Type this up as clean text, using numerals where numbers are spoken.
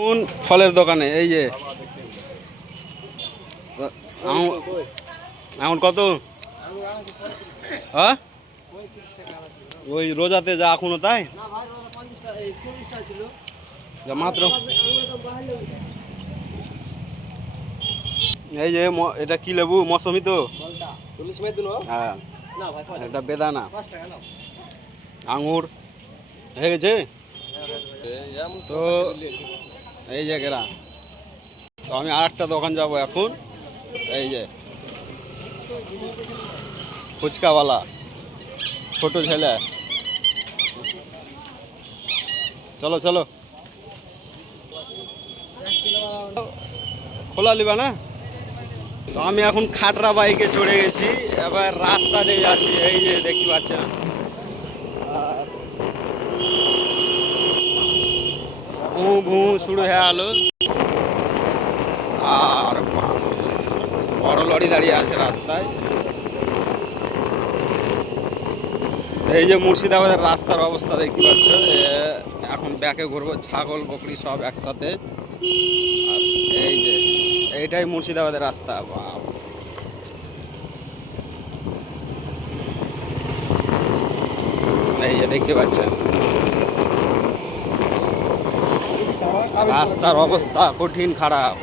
কোন ফলের দোকানে এই যে এখন কত? হ্যাঁ ওই রোজাতে যা এখনো তাই মাত্র। এই যে এটা কি লেবু? মৌসুমি তো? হ্যাঁ এটা বেদানা আঙুর হয়ে গেছে তো। এই যে গেরা তো আমি আর একটা দোকান যাব এখন। এই যে ফুচকাওয়ালা ছোট ছেলে, চলো চলো খোলা লিবা না। তো আমি এখন খাটরা বাইকে চড়ে গেছি, এবার রাস্তা দিয়ে যাচ্ছি। এই যে দেখতে পাচ্ছেন ঘু ঘু শুরু হয়ে গেল, আর বড় লরি দাঁড়িয়ে আছে রাস্তায়। এই যে মুর্শিদাবাদের রাস্তার অবস্থা দেখতে পাচ্ছ। এখন ব্যাকে ঘুরবো, ছাগল বকরি সব একসাথে। আর এই যে এইটাই মুর্শিদাবাদের রাস্তা। এই যে দেখতে পাচ্ছেন রাস্তার অবস্থা কঠিন খারাপ।